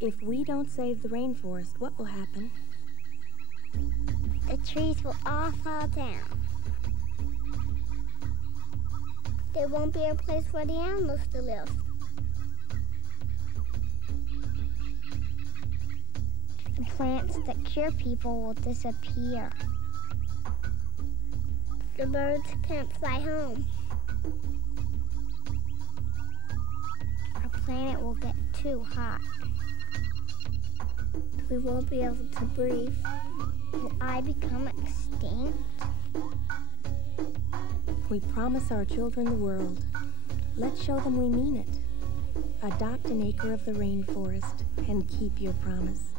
If we don't save the rainforest, what will happen? The trees will all fall down. There won't be a place for the animals to live. The plants that cure people will disappear. The birds can't fly home. Our planet will get too hot. We won't be able to breathe. Will I become extinct? We promise our children the world. Let's show them we mean it. Adopt an acre of the rainforest and keep your promise.